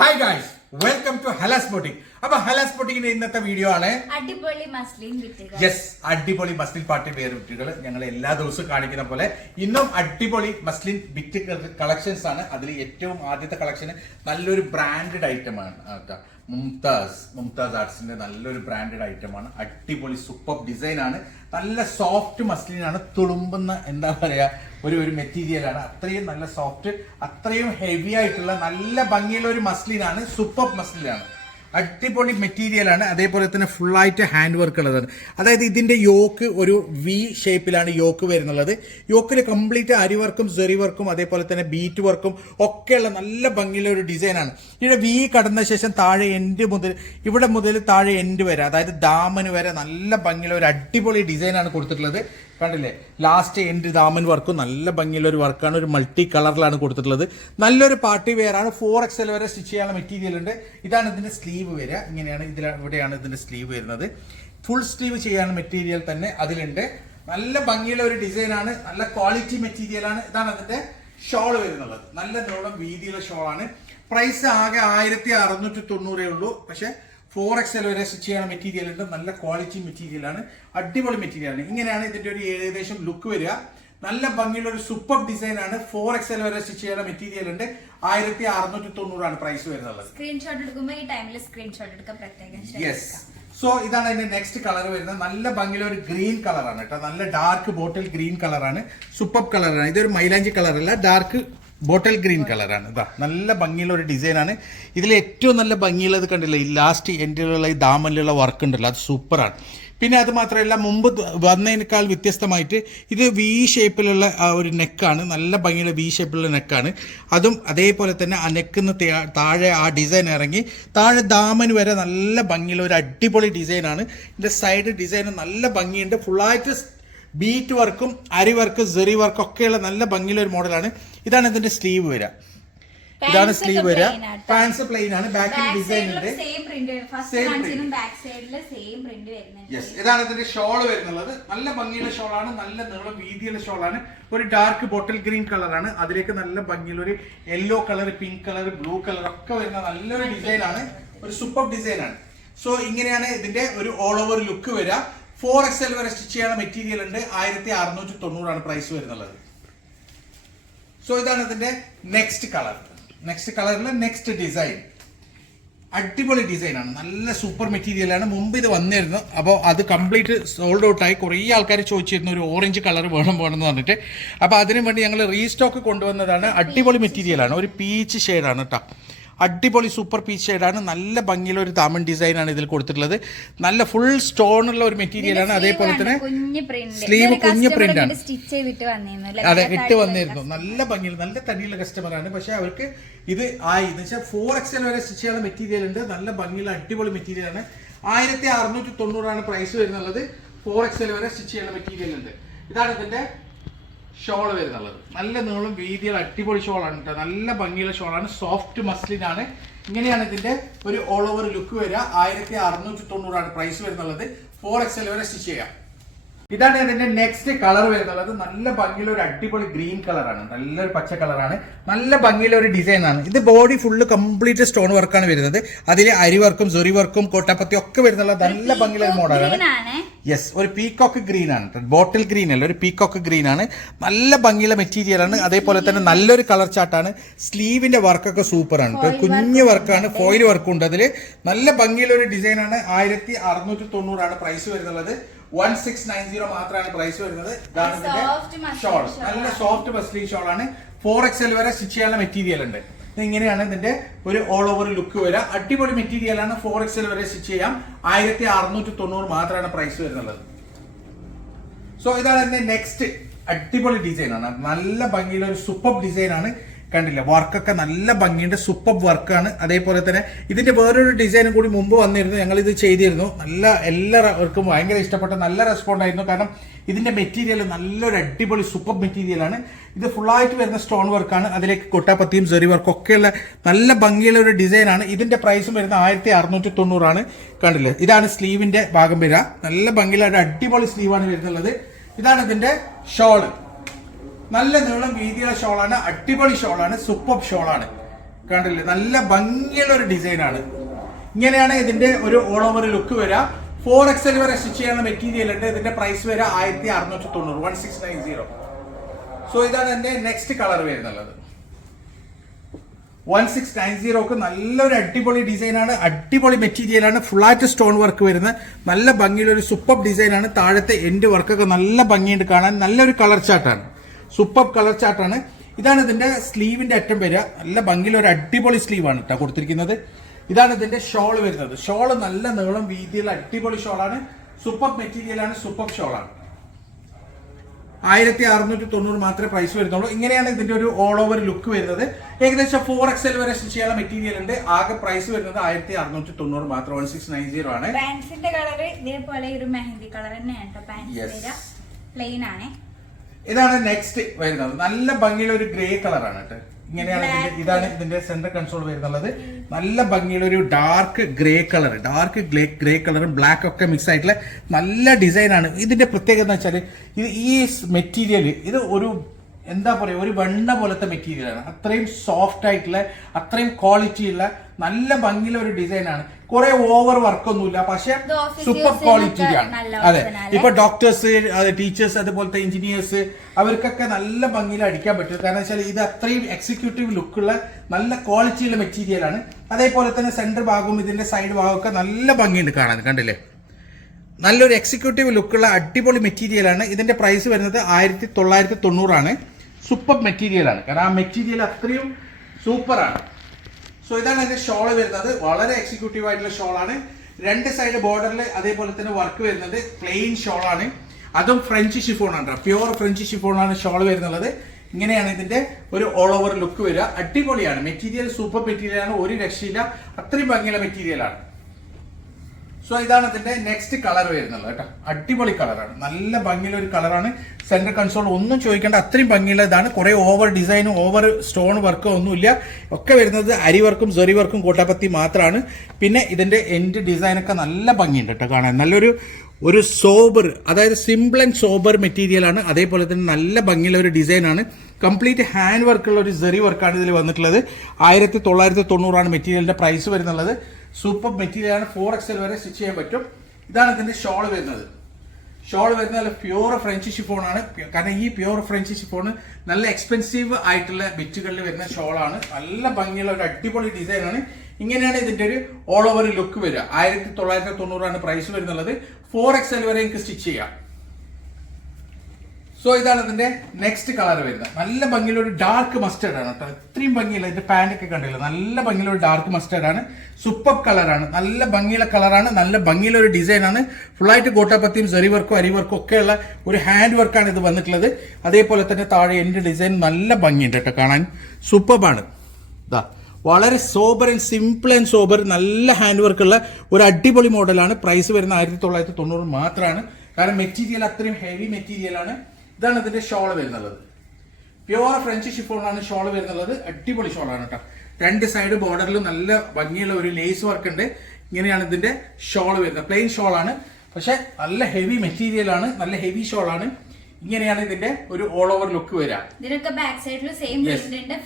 Hi guys welcome to Halas boutique അപ്പൊ ഹലാസ് ബോട്ടിക്കിന്റെ ഇന്നത്തെ വീഡിയോ ആണ്. അടിപൊളി മസ്ലിൻ യെസ് അടിപൊളി മസ്ലിൻ പാർട്ടി വെയർ വിറ്റുകൾ ഞങ്ങൾ എല്ലാ ദിവസവും കാണിക്കുന്ന പോലെ ഇന്നും അടിപൊളി മസ്ലിൻ ബിറ്റ് കളക്ഷൻസ് ആണ്. അതിൽ ഏറ്റവും ആദ്യത്തെ കളക്ഷൻ നല്ലൊരു ബ്രാൻഡഡ് ഐറ്റം ആണ് കേട്ടോ. മുംതാസ് മുംതാസ് ആർട്സിന്റെ നല്ലൊരു ബ്രാൻഡഡ് ഐറ്റം ആണ്. അടിപൊളി സൂപ്പർ ഡിസൈൻ ആണ്. നല്ല സോഫ്റ്റ് മസ്ലിനാണ് തുളുമ്പുന്ന എന്താ പറയുക ഒരു ഒരു മെറ്റീരിയലാണ് അത്രയും നല്ല സോഫ്റ്റ് അത്രയും ഹെവി ആയിട്ടുള്ള നല്ല ഭംഗിയുള്ള ഒരു മസ്ലിനാണ് സൂപ്പർ മസ്ലിനാണ് അടിപൊളി മെറ്റീരിയൽ ആണ്. അതേപോലെ തന്നെ ഫുൾ ആയിട്ട് ഹാൻഡ് വർക്ക് ഉള്ളതാണ്. അതായത് ഇതിന്റെ യോക്ക് ഒരു വി ഷേപ്പിലാണ് യോക്ക് വരുന്നുള്ളത്. യോക്കിൽ കംപ്ലീറ്റ് അരി വർക്കും സെറി വർക്കും അതേപോലെ തന്നെ ബീറ്റ് വർക്കും ഒക്കെയുള്ള നല്ല ഭംഗിയുള്ള ഒരു ഡിസൈനാണ് ഇവിടെ വി കടന്ന ശേഷം താഴെ എൻഡ് മുതൽ ഇവിടെ മുതൽ താഴെ എൻഡ് വരെ അതായത് ദാമന് വരെ നല്ല ഭംഗിയുള്ള ഒരു അടിപൊളി ഡിസൈനാണ് കൊടുത്തിട്ടുള്ളത്. കണ്ടില്ലേ? ലാസ്റ്റ് എൻഡ് ദാമൻ വർക്കും നല്ല ഭംഗിയുള്ള ഒരു വർക്കാണ് ഒരു മൾട്ടി കളറിലാണ് കൊടുത്തിട്ടുള്ളത്. നല്ലൊരു പാർട്ടി വെയർ ആണ്. ഫോർ എക്സ് എൽ വരെ സ്റ്റിച്ച് ചെയ്യാനുള്ള മെറ്റീരിയൽ ഉണ്ട്. ഇതാണ് ഇതിന്റെ സ്ലീവ് വരിക. ഇങ്ങനെയാണ് ഇതിൽ ഇവിടെയാണ് ഇതിന്റെ സ്ലീവ് വരുന്നത്. ഫുൾ സ്ലീവ് ചെയ്യാനുള്ള മെറ്റീരിയൽ തന്നെ അതിലുണ്ട്. നല്ല ഭംഗിയുള്ള ഒരു ഡിസൈൻ ആണ്. നല്ല ക്വാളിറ്റി മെറ്റീരിയൽ ആണ്. ഇതാണ് അതിന്റെ ഷോൾ വരുന്നുള്ളത്. നല്ല നീളം വീതിയുള്ള ഷോൾ ആണ്. പ്രൈസ് ആകെ ആയിരത്തി അറുന്നൂറ്റി തൊണ്ണൂറേ ഉള്ളൂ. പക്ഷെ ഫോർ എക്സൽ വരെ സ്റ്റിച്ച് ചെയ്യുന്ന മെറ്റീരിയൽ ഉണ്ട്. നല്ല ക്വാളിറ്റി മെറ്റീരിയലാണ് അടിപൊളി മെറ്റീരിയലാണ് ഇങ്ങനെയാണ് ഇതിന്റെ ഒരു ഏകദേശം ലുക്ക് വരിക. നല്ല ഭംഗിയുള്ള ഒരു സൂപ്പർ ഡിസൈൻ ആണ്. ഫോർ എക്സൽ വരെ സ്റ്റിച്ച് ചെയ്യുന്ന മെറ്റീരിയൽ ഉണ്ട്. ആയിരത്തി അറുന്നൂറ്റി തൊണ്ണൂറാണ് പ്രൈസ് വരുന്നത്. സ്ക്രീൻഷോട്ട് എടുക്കുമ്പോൾ ഈ ടൈമിൽ സ്ക്രീൻഷോട്ട് എടുക്കാൻ പ്രത്യേകം യെസ് സോ ഇതാണ് അതിന്റെ നെക്സ്റ്റ് കളർ വരുന്നത്. നല്ല ഭംഗിയുള്ള ഒരു ഗ്രീൻ കളറാണ് കേട്ടോ. നല്ല ഡാർക്ക് ബോട്ടിൽ ഗ്രീൻ കളറാണ് സൂപ്പർ കളറാണ് ഇതൊരു മൈലാഞ്ചി കളറല്ല ഡാർക്ക് ബോട്ടിൽ ഗ്രീൻ കളറാണ്. ഇതാ നല്ല ഭംഗിയുള്ള ഒരു ഡിസൈനാണ്. ഇതിൽ ഏറ്റവും നല്ല ഭംഗിയുള്ളത് കണ്ടില്ലേ ഈ ലാസ്റ്റ് എൻഡിലുള്ള ഈ ദാമനിലുള്ള വർക്ക് ഉണ്ടല്ലോ അത് സൂപ്പറാണ്. പിന്നെ അത് മാത്രമല്ല മുമ്പ് വന്നതിനേക്കാൾ വ്യത്യസ്തമായിട്ട് ഇത് വി ഷേപ്പിലുള്ള ഒരു നെക്കാണ് നല്ല ഭംഗിയുള്ള വി ഷേപ്പിലുള്ള നെക്കാണ് അതും അതേപോലെ തന്നെ ആ നെക്കിന്ന് താഴെ ആ ഡിസൈൻ ഇറങ്ങി താഴെ ദാമൻ വരെ നല്ല ഭംഗിയുള്ള ഒരു അടിപൊളി ഡിസൈനാണ് ഇതിന്റെ സൈഡ് ഡിസൈൻ നല്ല ഭംഗിയുണ്ട്. ഫുള്ളായിട്ട് ബീറ്റ് വർക്കും അരി വർക്ക് സെറി വർക്കും ഒക്കെയുള്ള നല്ല ഭംഗിയുള്ള ഒരു മോഡലാണ്. ഇതാണ് ഇതിന്റെ സ്ലീവ് വരിക ഇതാണ് സ്ലീവ് വരിക പാൻസ് പ്ലെയിൻ ആണ്. ബാക്കിൽ ഡിസൈൻ ഉണ്ട്. യെസ് ഇതാണ് ഇതിന്റെ ഷോൾ വരുന്നുള്ളത്. നല്ല ഭംഗിയുള്ള ഷോൾ ആണ്. നല്ല നീളം വീതിയുള്ള ഷോൾ ആണ്. ഒരു ഡാർക്ക് ബോട്ടിൽ ഗ്രീൻ കളറാണ് അതിലേക്ക് നല്ല ഭംഗിയുള്ള ഒരു yellow colour pink colour blue colour ഒക്കെ വരുന്ന നല്ലൊരു ഡിസൈൻ ആണ്. ഒരു സൂപ്പർ ഡിസൈൻ ആണ്. സോ ഇങ്ങനെയാണ് ഇതിന്റെ ഒരു ഓൾ ഓവർ ലുക്ക് വരിക ഫോർ എക്സ് എൽ വരെ സ്റ്റിച്ച് ചെയ്യുന്ന മെറ്റീരിയൽ ഉണ്ട്. ആയിരത്തി അറുന്നൂറ്റി തൊണ്ണൂറാണ് പ്രൈസ് വരുന്നുള്ളത്. സോ ഇതാണ് ഇതിന്റെ നെക്സ്റ്റ് കളർ നെക്സ്റ്റ് കളറിൽ നെക്സ്റ്റ് ഡിസൈൻ അടിപൊളി ഡിസൈനാണ് നല്ല സൂപ്പർ മെറ്റീരിയൽ ആണ്. മുമ്പ് ഇത് വന്നിരുന്നു. അപ്പോൾ അത് കംപ്ലീറ്റ് സോൾഡ് ഔട്ട് ആയി. കുറേ ആൾക്കാർ ചോദിച്ചിരുന്നു ഒരു ഓറഞ്ച് കളർ വേണം വേണം എന്ന് പറഞ്ഞിട്ട്. അപ്പോൾ അതിനു വേണ്ടി ഞങ്ങൾ റീസ്റ്റോക്ക് കൊണ്ടുവന്നതാണ്. അടിപൊളി മെറ്റീരിയലാണ് ഒരു പീച്ച് ഷെയ്ഡാണ് കേട്ടോ അടിപൊളി സൂപ്പർ പീച്ച് ഷെയ്ഡാണ്. നല്ല ഭംഗിയുള്ള ഒരു താമൻ ഡിസൈനാണ് ഇതിൽ കൊടുത്തിട്ടുള്ളത്. നല്ല ഫുൾ സ്റ്റോൺ ഉള്ള ഒരു മെറ്റീരിയലാണ് അതേപോലെ തന്നെ സ്ലീവ് കുഞ്ഞ് പ്രിന്റ് ആണ്. അതെ ഇട്ട് വന്നിരുന്നു. നല്ല ഭംഗിയിൽ നല്ല തടിയുള്ള കസ്റ്റമറാണ് പക്ഷെ അവർക്ക് ഇത് ആയി. എന്ന് വെച്ചാൽ ഫോർ എക്സൽ വരെ സ്റ്റിച്ച് ചെയ്യാനുള്ള മെറ്റീരിയൽ ഉണ്ട്. നല്ല ഭംഗിയുള്ള അടിപൊളി മെറ്റീരിയൽ ആണ്. ആയിരത്തി അറുന്നൂറ്റി തൊണ്ണൂറാണ് പ്രൈസ് വരുന്നുള്ളത്. ഫോർ എക്സൽ വരെ സ്റ്റിച്ച് ചെയ്യാനുള്ള മെറ്റീരിയൽ ഉണ്ട്. ഇതാണ് ഇതിന്റെ ഷോൾ വരുന്നുള്ളത്. നല്ല നീളം വീതിയുള്ള അടിപൊളി ഷോളാണ് കേട്ടോ. നല്ല ഭംഗിയുള്ള ഷോളാണ്. സോഫ്റ്റ് മസ്ലിനാണ് ഇങ്ങനെയാണ് ഇതിന്റെ ഒരു ഓൾ ഓവർ ലുക്ക് വരിക. ആയിരത്തി അറുന്നൂറ്റി തൊണ്ണൂറാണ് പ്രൈസ് വരുന്നുള്ളത്. ഫോർ എക്സൽ വരെ സ്റ്റിച്ച് ചെയ്യാം. ഇതാണ് ഇതിന്റെ നെക്സ്റ്റ് കളർ വരുന്നത്. അത് നല്ല ഭംഗിയുള്ള ഒരു അടിപൊളി ഗ്രീൻ കളറാണ് നല്ലൊരു പച്ച കളറാണ് നല്ല ഭംഗിയുള്ള ഒരു ഡിസൈൻ ആണ്. ഇത് ബോഡി ഫുള്ള് കംപ്ലീറ്റ് സ്റ്റോൺ വർക്കാണ് വരുന്നത്. അതിൽ അരി വർക്കും സൊറി വർക്കും കോട്ടപ്പത്തി ഒക്കെ വരുന്നുള്ള നല്ല ഭംഗിയുള്ള ഒരു മോഡലാണ് ആണ്. യെസ് ഒരു പീകോക്ക് ഗ്രീൻ ആണ്. ബോട്ടിൽ ഗ്രീൻ അല്ല ഒരു പീകോക്ക് ഗ്രീൻ ആണ്. നല്ല ഭംഗിയുള്ള മെറ്റീരിയൽ ആണ്. അതേപോലെ തന്നെ നല്ലൊരു കളർ ചാർട്ടാണ് സ്ലീവിന്റെ വർക്കൊക്കെ സൂപ്പർ ആണ്. കുഞ്ഞ് കുഞ്ഞു വർക്കാണ് ഫോയിൽ വർക്കും ഉണ്ട് അതിൽ നല്ല ഭംഗിയുള്ള ഒരു ഡിസൈൻ ആണ്. ആയിരത്തി അറുന്നൂറ്റി തൊണ്ണൂറാണ് പ്രൈസ് വരുന്നത് വൺ സിക്സ് നയൻ സീറോ മാത്രമാണ് പ്രൈസ് വരുന്നത്. ഇതാണ് ഇതിന്റെ ഷോൾ നല്ല സോഫ്റ്റ് മസ്ലിൻ ഷോൾ ആണ്. ഫോർ എക്സൽ വരെ സ്റ്റിച്ച് ചെയ്യാനുള്ള മെറ്റീരിയൽ ഉണ്ട്. ഇങ്ങനെയാണ് ഇതിന്റെ ഒരു ഓൾ ഓവർ ലുക്ക് വരിക അടിപൊളി മെറ്റീരിയൽ ആണ്. ഫോർ എക്സൽ വരെ സ്റ്റിച്ച് ചെയ്യാം. ആയിരത്തി അറുന്നൂറ്റി തൊണ്ണൂറ് മാത്രമാണ് പ്രൈസ് വരുന്നത്. സോ ഇതാണ് എന്റെ നെക്സ്റ്റ് അടിപൊളി ഡിസൈൻ ആണ്. നല്ല ഭംഗിയുള്ള ഒരു സൂപ്പർ ഡിസൈൻ ആണ്. കണ്ടില്ല? വർക്കൊക്കെ നല്ല ഭംഗിയുണ്ട്. സൂപ്പർ വർക്കാണ്. അതേപോലെ തന്നെ ഇതിന്റെ വേറൊരു ഡിസൈനും കൂടി മുമ്പ് വന്നിരുന്നു. ഞങ്ങൾ ഇത് ചെയ്തിരുന്നു. നല്ല എല്ലാവർക്കും ഭയങ്കര ഇഷ്ടപ്പെട്ട നല്ല റെസ്പോണ്ട് ആയിരുന്നു. കാരണം ഇതിന്റെ മെറ്റീരിയൽ നല്ലൊരു അടിപൊളി സൂപ്പർ മെറ്റീരിയൽ ആണ്. ഇത് ഫുള്ളായിട്ട് വരുന്ന സ്റ്റോൺ വർക്കാണ് അതിലേക്ക് കൊട്ടാപ്പത്തിയും സെറി വർക്കും ഒക്കെയുള്ള നല്ല ഭംഗിയുള്ള ഒരു ഡിസൈനാണ് ഇതിന്റെ പ്രൈസും വരുന്ന ആയിരത്തി അറുന്നൂറ്റി തൊണ്ണൂറാണ് കണ്ടില്ലേ? ഇതാണ് സ്ലീവിന്റെ ഭാഗം വരിക. നല്ല ഭംഗിയുള്ള ഒരു അടിപൊളി സ്ലീവാണ് വരുന്നുള്ളത്. ഇതാണ് ഇതിന്റെ ഷോൾ നല്ല നീളം വീതിയുള്ള ഷോളാണ് അടിപൊളി ഷോളാണ് സൂപ്പർ ഷോളാണ്. കണ്ടില്ലേ? നല്ല ഭംഗിയുള്ള ഒരു ഡിസൈനാണ്. ഇങ്ങനെയാണ് ഇതിന്റെ ഒരു ഓൾ ഓവർ ലുക്ക് വരിക. ഫോർ എക്സൽ വരെ സ്റ്റിച്ച് ചെയ്യുന്ന മെറ്റീരിയൽ ഉണ്ട്. ഇതിന്റെ പ്രൈസ് വരെ ആയിരത്തി അറുന്നൂറ്റി തൊണ്ണൂറ് one six nine zero so ഇതാണ് എന്റെ നെക്സ്റ്റ് കളർ വരുന്നുള്ളത്. വൺ സിക്സ് നയൻ സീറോക്ക് നല്ലൊരു അടിപൊളി ഡിസൈനാണ് അടിപൊളി മെറ്റീരിയലാണ് ഫുള്ളായിട്ട് സ്റ്റോൺ വർക്ക് വരുന്ന നല്ല ഭംഗിയുള്ള ഒരു സൂപ്പർ ഡിസൈനാണ് താഴത്തെ എൻഡ് വർക്കൊക്കെ നല്ല ഭംഗിയുണ്ട് കാണാൻ. നല്ലൊരു കളർ ചാർട്ടാണ് സൂപ്പർ കളർ ചാർട്ടാണ് ഇതാണ് ഇതിന്റെ സ്ലീവിന്റെ അറ്റം വരിക. നല്ല ഭംഗിയിൽ ഒരു അടിപൊളി സ്ലീവാണ് കേട്ടോ കൊടുത്തിരിക്കുന്നത്. ഇതാണ് ഇതിന്റെ ഷോൾ വരുന്നത്. ഷോൾ നല്ല നീളം വീതിയുള്ള അടിപൊളി ഷോളാണ് സൂപ്പർ മെറ്റീരിയലാണ് സൂപ്പർ ഷോളാണ് ആയിരത്തി അറുന്നൂറ്റി തൊണ്ണൂറ് മാത്രമേ പ്രൈസ് വരുന്നുള്ളൂ. ഇങ്ങനെയാണ് ഇതിന്റെ ഒരു ഓൾ ഓവർ ലുക്ക് വരുന്നത്. ഏകദേശം ഫോർ എക്സൽ വരെ ചെയ്യാനുള്ള മെറ്റീരിയൽ ഉണ്ട്. ആകെ പ്രൈസ് വരുന്നത് ആയിരത്തി അറുന്നൂറ്റി തൊണ്ണൂറ് മാത്രം. വൺ സിക്സ് നയൻ സീറോ ആണ്. പാൻസിന്റെ കളർ ഇതേപോലെ ഒരു മെഹന്തി കളർ തന്നെയാണ്. പ്ലെയിൻ ആണ്. ഇതാണ് നെക്സ്റ്റ് വരുന്നത്. നല്ല ഭംഗിയുള്ള ഒരു ഗ്രേ കളറാണ് കേട്ടോ. ഇങ്ങനെയാണ് ഇതിന്റെ ഇതാണ് ഇതിന്റെ സെന്റർ കൺസോൾ വരുന്നുള്ളത്. നല്ല ഭംഗിയുള്ള ഒരു dark grey colour dark grey grey കളറും ബ്ലാക്ക് ഒക്കെ മിക്സ് ആയിട്ടുള്ള നല്ല ഡിസൈനാണ് ഇതിന്റെ പ്രത്യേകത എന്ന് വെച്ചാൽ ഇത് ഈ മെറ്റീരിയൽ ഇത് ഒരു എന്താ പറയുക ഒരു വെണ്ണ പോലത്തെ മെറ്റീരിയലാണ് അത്രയും സോഫ്റ്റ് ആയിട്ടുള്ള അത്രയും ക്വാളിറ്റി ഉള്ള നല്ല ഭംഗിയുള്ള ഒരു ഡിസൈനാണ് കുറെ ഓവർ വർക്കൊന്നുമില്ല പക്ഷെ സൂപ്പർ ക്വാളിറ്റിയാണ് അതെ. ഇപ്പൊ ഡോക്ടേഴ്സ് ടീച്ചേഴ്സ് അതുപോലത്തെ എഞ്ചിനീയേഴ്സ് അവർക്കൊക്കെ നല്ല ഭംഗിയിൽ അടിക്കാൻ പറ്റും. കാരണം വെച്ചാൽ ഇത് അത്രയും എക്സിക്യൂട്ടീവ് ലുക്കുള്ള നല്ല ക്വാളിറ്റിയുള്ള മെറ്റീരിയൽ ആണ്. അതേപോലെ തന്നെ സെന്റർ ഭാഗവും ഇതിന്റെ സൈഡ് ഭാഗവും ഒക്കെ നല്ല ഭംഗിയുണ്ട് കാണാൻ കണ്ടില്ലേ? നല്ലൊരു എക്സിക്യൂട്ടീവ് ലുക്കുള്ള അടിപൊളി മെറ്റീരിയലാണ് ഇതിന്റെ പ്രൈസ് വരുന്നത് ആയിരത്തി തൊള്ളായിരത്തി തൊണ്ണൂറാണ്. സൂപ്പർ മെറ്റീരിയലാണ് കാരണം ആ മെറ്റീരിയൽ അത്രയും സൂപ്പറാണ് സോ ഇതാണ് അതിന്റെ ഷോൾ വരുന്നത്. വളരെ എക്സിക്യൂട്ടീവ് ആയിട്ടുള്ള ഷോളാണ് രണ്ട് സൈഡ് ബോർഡറിൽ അതേപോലെ തന്നെ വർക്ക് വരുന്നത്. പ്ലെയിൻ ഷോളാണ് അതും ഫ്രഞ്ച് ഷിഫോൺ ആണ് പ്യുവർ ഫ്രഞ്ച് ഷിഫോൺ ആണ് ഷോൾ വരുന്നത്. ഇങ്ങനെയാണ് ഇതിന്റെ ഒരു ഓൾ ഓവർ ലുക്ക് വരിക. അടിപൊളിയാണ്. മെറ്റീരിയൽ സൂപ്പർ മെറ്റീരിയലാണ് ഒരു രക്ഷയില്ല. അത്രയും ഭംഗിയുള്ള മെറ്റീരിയൽ ആണ്. സോ ഇതാണ് ഇതിന്റെ നെക്സ്റ്റ് കളർ വരുന്നുള്ളത് കേട്ടോ. അടിപൊളി കളറാണ് നല്ല ഭംഗിയുള്ള ഒരു കളറാണ് സെന്റർ കൺസോൾ ഒന്നും ചോദിക്കേണ്ട അത്രയും ഭംഗിയുള്ള ഇതാണ് കുറെ ഓവർ ഡിസൈനും ഓവർ സ്റ്റോൺ വർക്കും ഒന്നുമില്ല. ഒക്കെ വരുന്നത് അരി വർക്കും ജെറി വർക്കും കൂട്ടാപ്പത്തി മാത്രമാണ്. പിന്നെ ഇതിന്റെ എൻഡ് ഡിസൈനൊക്കെ നല്ല ഭംഗിയുണ്ട് കേട്ടോ കാണാൻ. നല്ലൊരു ഒരു സോബർ അതായത് സിമ്പിൾ ആൻഡ് സോബർ മെറ്റീരിയൽ ആണ്. അതേപോലെ തന്നെ നല്ല ഭംഗിയുള്ള ഒരു ഡിസൈനാണ് കംപ്ലീറ്റ് ഹാൻഡ് വർക്കുള്ള ഒരു സെറി വർക്കാണ് ഇതിൽ വന്നിട്ടുള്ളത്. ആയിരത്തി തൊള്ളായിരത്തി തൊണ്ണൂറാണ് മെറ്റീരിയലിന്റെ പ്രൈസ് വരുന്നുള്ളത്. സൂപ്പർ മെറ്റീരിയൽ ആണ് ഫോർ എക്സൽ വരെ സ്റ്റിച്ച് ചെയ്യാൻ പറ്റും. ഇതാണ് ഇതിന്റെ ഷോൾ വരുന്നത്. ഷോൾ വരുന്ന പ്യൂർ ഫ്രഞ്ച് ഷിഫോൺ ആണ്. കാരണം ഈ പ്യൂർ ഫ്രഞ്ച് ഷിഫോൺ നല്ല എക്സ്പെൻസീവ് ആയിട്ടുള്ള ബിറ്റുകളിൽ വരുന്ന ഷോളാണ് നല്ല ഭംഗിയുള്ള ഒരു അടിപൊളി ഡിസൈൻ ആണ്. ഇങ്ങനെയാണ് ഇതിന്റെ ഒരു ഓൾ ഓവർ ലുക്ക് വരിക. ആയിരത്തി തൊള്ളായിരത്തി തൊണ്ണൂറാണ് പ്രൈസ് വരുന്നുള്ളത്. ഫോർ എക്സൽ വരെ എനിക്ക് സ്റ്റിച്ച് ചെയ്യാം. സോ ഇതാണ് ഇതിന്റെ നെക്സ്റ്റ് കളർ വരുന്നത്. നല്ല ഭംഗിയുള്ള ഒരു ഡാർക്ക് മസ്റ്റേർഡ് ആണ് കേട്ടോ. ഇത്രയും ഭംഗിയില്ല. ഇതിന്റെ പാന്റൊക്കെ കണ്ടില്ല? നല്ല ഭംഗിയുള്ള ഒരു ഡാർക്ക് മസ്റ്റേർഡ് ആണ് സൂപ്പർ കളറാണ് നല്ല ഭംഗിയുള്ള കളറാണ് നല്ല ഭംഗിയുള്ള ഒരു ഡിസൈൻ ആണ് ഫുള്ളായിട്ട് ഗോട്ടാപ്പത്തിയും സെറി വർക്കും അരി വർക്കും ഒക്കെയുള്ള ഒരു ഹാൻഡ് വർക്കാണ് ഇത് വന്നിട്ടുള്ളത്. അതേപോലെ തന്നെ താഴെ എന്റെ ഡിസൈൻ നല്ല ഭംഗിയുണ്ട് കേട്ടോ. കാണാൻ സൂപ്പറാണ് ഇതാ വളരെ sober and simple and sober നല്ല ഹാൻഡ് വർക്കുള്ള ഒരു അടിപൊളി മോഡലാണ് പ്രൈസ് വരുന്ന ആയിരത്തി തൊള്ളായിരത്തി തൊണ്ണൂറ് മാത്രമാണ്. കാരണം മെറ്റീരിയൽ അത്രയും ഹെവി മെറ്റീരിയൽ ആണ്. ഇതാണ് ഇതിന്റെ ഷോൾ വരുന്നത് പ്യുവർ ഫ്രഞ്ച് ഷിഫോണാണ് ഷോൾ വരുന്നത് അടിപൊളി ഷോളാണ് കേട്ടോ. രണ്ട് സൈഡ് ബോർഡറിൽ നല്ല ഭംഗിയുള്ള ഒരു ലേസ് വർക്ക് ഉണ്ട്. ഇങ്ങനെയാണ് ഇതിന്റെ ഷോൾ വരുന്നത്. പ്ലെയിൻ ഷോളാണ്. പക്ഷെ നല്ല ഹെവി മെറ്റീരിയൽ ആണ്. നല്ല ഹെവി ഷോളാണ്. ഇങ്ങനെയാണ് ഇതിന്റെ ഒരു ഓൾ ഓവർ ലുക്ക് വരിക. ഇതിനൊക്കെ ബാക്ക് സൈഡിൽ സെയിം. പ്രിന്റ്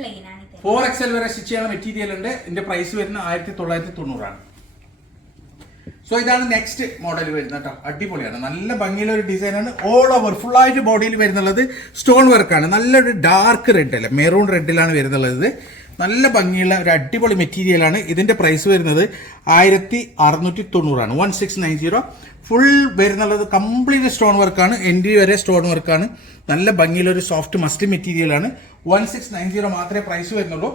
പ്ലെയിൻ ആണ് ഫോർ എക്സൽ വരെ സ്റ്റിച്ച് ചെയ്യുന്ന മെറ്റീരിയൽ ഉണ്ട്. ഇതിന്റെ പ്രൈസ് വരുന്നത് ആയിരത്തി തൊള്ളായിരത്തി തൊണ്ണൂറാണ്. സോ ഇതാണ് നെക്സ്റ്റ് മോഡൽ വരുന്നത് കേട്ടോ. അടിപൊളിയാണ്. നല്ല ഭംഗിയുള്ള ഒരു ഡിസൈനാണ് ഓൾ ഓവർ ഫുൾ ആയിട്ട് ബോഡിയിൽ വരുന്നുള്ളത് സ്റ്റോൺ വർക്കാണ് നല്ലൊരു ഡാർക്ക് റെഡ് അല്ല? മെറൂൺ റെഡിലാണ് വരുന്നുള്ളത്. നല്ല ഭംഗിയുള്ള ഒരു അടിപൊളി മെറ്റീരിയലാണ് ഇതിന്റെ പ്രൈസ് വരുന്നത് ആയിരത്തി അറുന്നൂറ്റി തൊണ്ണൂറാണ് one six nine zero full വരുന്നുള്ളത് complete stone വർക്കാണ് എൻഡി വരെ സ്റ്റോൺ വർക്കാണ് നല്ല ഭംഗിയുള്ള ഒരു സോഫ്റ്റ് മസ്ലി മെറ്റീരിയലാണ് വൺ സിക്സ് നയൻ സീറോ മാത്രമേ പ്രൈസ് വരുന്നുള്ളൂ.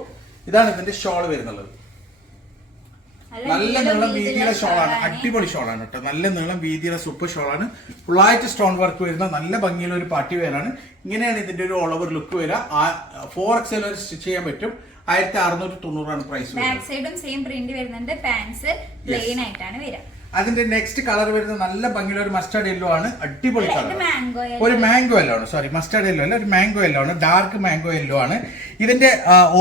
ഇതാണ് ഇതിന്റെ ഷോൾ വരുന്നുള്ളത്. നല്ല നീളം വീതിയുടെ ഷോളാണ്. അടിപൊളി ഷോളാണ് കേട്ടോ. നല്ല നീളം വീതിയുടെ സൂപ്പർ ഷോളാണ്. ഫുള്ളായിട്ട് സ്റ്റോൺ വർക്ക് വരുന്ന നല്ല ഭംഗിയുള്ള ഒരു പാർട്ടി വെയറാണ് ഇങ്ങനെയാണ് ഇതിന്റെ ഒരു ഓൾ ഓവർ ലുക്ക് വരിക. ഫോർ എക്സ് വരെ സ്റ്റിച്ച് ചെയ്യാൻ പറ്റും. ആയിരത്തി അറുന്നൂറ്റി തൊണ്ണൂറാണ് പ്രൈസ് ബാക്ക് സൈഡും സെയിം പ്രിന്റ് വരുന്നുണ്ട്. പാൻസ് പ്ലെയിൻ ആയിട്ടാണ് വരിക. അതിന്റെ നെക്സ്റ്റ് കളർ വരുന്ന നല്ല ഭംഗിയുള്ള ഒരു മസ്റ്റാർഡ് യെല്ലോ ആണ്. അടിപൊളി കളർ. ഒരു മാംഗോ യെല്ലോ ആണ്. സോറി മസ്റ്റാർഡ് യെല്ലോ അല്ല ഒരു മാംഗോ യെല്ലോ ആണ്. ഡാർക്ക് മാംഗോ യെല്ലോ ആണ്. ഇതിന്റെ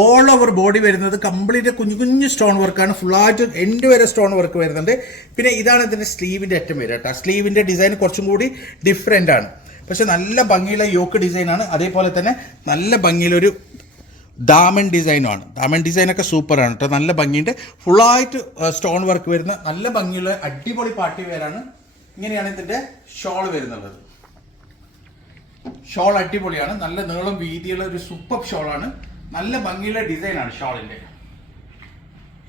ഓൾ ഓവർ ബോഡി വരുന്നത് കംപ്ലീറ്റ് കുഞ്ഞു കുഞ്ഞു സ്റ്റോൺ വർക്കാണ് ഫുള്ളായിട്ട് എൻഡ് വരെ സ്റ്റോൺ വർക്ക് വരുന്നുണ്ട്. പിന്നെ ഇതാണ് ഇതിന്റെ സ്ലീവിന്റെ അറ്റം വരിക കേട്ടോ. സ്ലീവിന്റെ ഡിസൈൻ കുറച്ചും കൂടി ഡിഫറെന്റ് ആണ്. പക്ഷെ നല്ല ഭംഗിയുള്ള യോക്ക് ഡിസൈൻ ആണ്. അതേപോലെ തന്നെ നല്ല ഭംഗിയിലൊരു ദാമൻ ഡിസൈനുമാണ് ദാമൻ ഡിസൈനൊക്കെ സൂപ്പറാണ് കേട്ടോ നല്ല ഭംഗിയുണ്ട്. ഫുള്ളായിട്ട് സ്റ്റോൺ വർക്ക് വരുന്ന നല്ല ഭംഗിയുള്ള അടിപൊളി പാർട്ടി വെയറാണ് ഇങ്ങനെയാണ് ഇതിന്റെ ഷോൾ വരുന്നത്. ഷോൾ അടിപൊളിയാണ്. നല്ല നീളം വീതിയുള്ള ഒരു സൂപ്പർ ഷോളാണ് നല്ല ഭംഗിയുള്ള ഡിസൈനാണ് ഷോളിന്റെ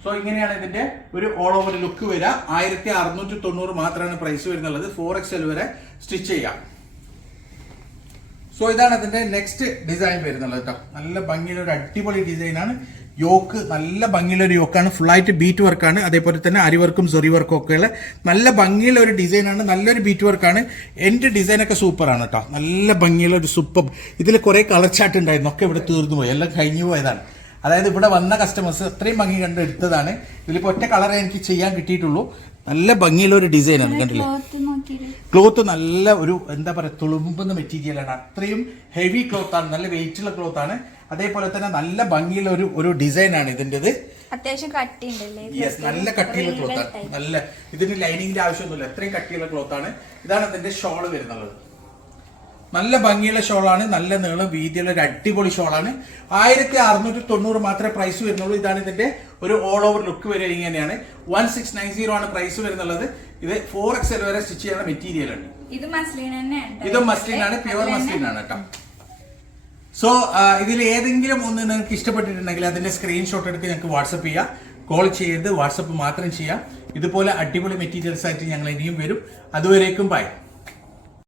സോ ഇങ്ങനെയാണ് ഇതിന്റെ ഒരു ഓൾ ഓവർ ലുക്ക് വരിക. ആയിരത്തി അറുന്നൂറ്റി തൊണ്ണൂറ് മാത്രമാണ് പ്രൈസ് വരുന്നുള്ളത്. ഫോർ എക്സ് എൽ വരെ സ്റ്റിച്ച് ചെയ്യാം. സോ ഇതാണ് അതിന്റെ നെക്സ്റ്റ് ഡിസൈൻ വരുന്നുള്ളത് കേട്ടോ നല്ല ഭംഗിയുള്ള ഒരു അടിപൊളി ഡിസൈനാണ് യോക്ക് നല്ല ഭംഗിയുള്ള ഒരു യോക്കാണ് ഫുള്ളായിട്ട് ബീറ്റ് വർക്കാണ് അതേപോലെ തന്നെ അരി വർക്കും സെറി വർക്കും ഒക്കെ ഒക്കെയുള്ള നല്ല ഭംഗിയുള്ള ഒരു ഡിസൈനാണ് നല്ലൊരു ബീറ്റ് വർക്കാണ് എന്റെ ഡിസൈനൊക്കെ സൂപ്പറാണ് കേട്ടോ നല്ല ഭംഗിയുള്ള ഒരു സൂപ്പർ ഇതിൽ കുറേ കളർ ചാട്ട് ഉണ്ടായിരുന്നു. ഒക്കെ ഇവിടെ തീർന്നു പോയി. എല്ലാം കഴിഞ്ഞു പോയതാണ്. അതായത് ഇവിടെ വന്ന കസ്റ്റമേഴ്സ് അത്രയും ഭംഗി കണ്ട് എടുത്തതാണ്. ഇതിലിപ്പോൾ ഒറ്റ കളറേ എനിക്ക് ചെയ്യാൻ കിട്ടിയിട്ടുള്ളൂ. നല്ല ഭംഗിയുള്ള ഒരു ഡിസൈനാണ് കണ്ടില്ലേ? ക്ലോത്ത് നല്ല ഒരു എന്താ പറയുക തുളുമ്പുന്ന മെറ്റീരിയലാണ് അത്രയും ഹെവി ക്ലോത്ത് ആണ് നല്ല വെയിറ്റ് ഉള്ള ക്ലോത്ത് ആണ്. അതേപോലെ തന്നെ നല്ല ഭംഗിയുള്ള ഒരു ഒരു ഡിസൈൻ ആണ് ഇതിന്റെത്. അത്യാവശ്യം യെസ് നല്ല കട്ടിയുള്ള ക്ലോത്ത് ആണ്. നല്ല ഇതിന് ലൈനിങ്ങിന്റെ ആവശ്യമൊന്നുമില്ല. അത്രയും കട്ടിയുള്ള ക്ലോത്ത് ആണ്. ഇതാണ് ഇതിന്റെ ഷോൾ വരുന്നത്. നല്ല ഭംഗിയുള്ള ഷോളാണ് നല്ല നീളം വീതിയുള്ള ഒരു അടിപൊളി ഷോളാണ് ആയിരത്തി അറുന്നൂറ്റി തൊണ്ണൂറ് മാത്രമേ പ്രൈസ് വരുന്നുള്ളൂ. ഇതാണ് ഇതിന്റെ ഒരു ഓൾ ഓവർ ലുക്ക് വരിക ഇങ്ങനെയാണ് വൺ സിക്സ് നയൻ സീറോ ആണ് പ്രൈസ് വരുന്നുള്ളത്. ഇത് ഫോർ എക്സ് വരെ സ്റ്റിച്ച് ചെയ്യുന്ന മെറ്റീരിയൽ ഉണ്ട്. ഇത് മസ്ലിൻ തന്നെയാണ് ഇതും മസ്ലിൻ ആണ് പ്യുവർ മസ്ലിൻ ആണ് കേട്ടോ. സോ ഇതിൽ ഏതെങ്കിലും ഒന്ന് നിങ്ങൾക്ക് ഇഷ്ടപ്പെട്ടിട്ടുണ്ടെങ്കിൽ അതിന്റെ സ്ക്രീൻഷോട്ട് എടുത്ത് ഞങ്ങൾക്ക് വാട്സപ്പ് ചെയ്യാം. കോൾ ചെയ്ത് വാട്സപ്പ് മാത്രം ചെയ്യാം. ഇതുപോലെ അടിപൊളി മെറ്റീരിയൽസ് ആയിട്ട് ഞങ്ങൾ ഇനിയും വരും. അതുവരേക്കും ബൈ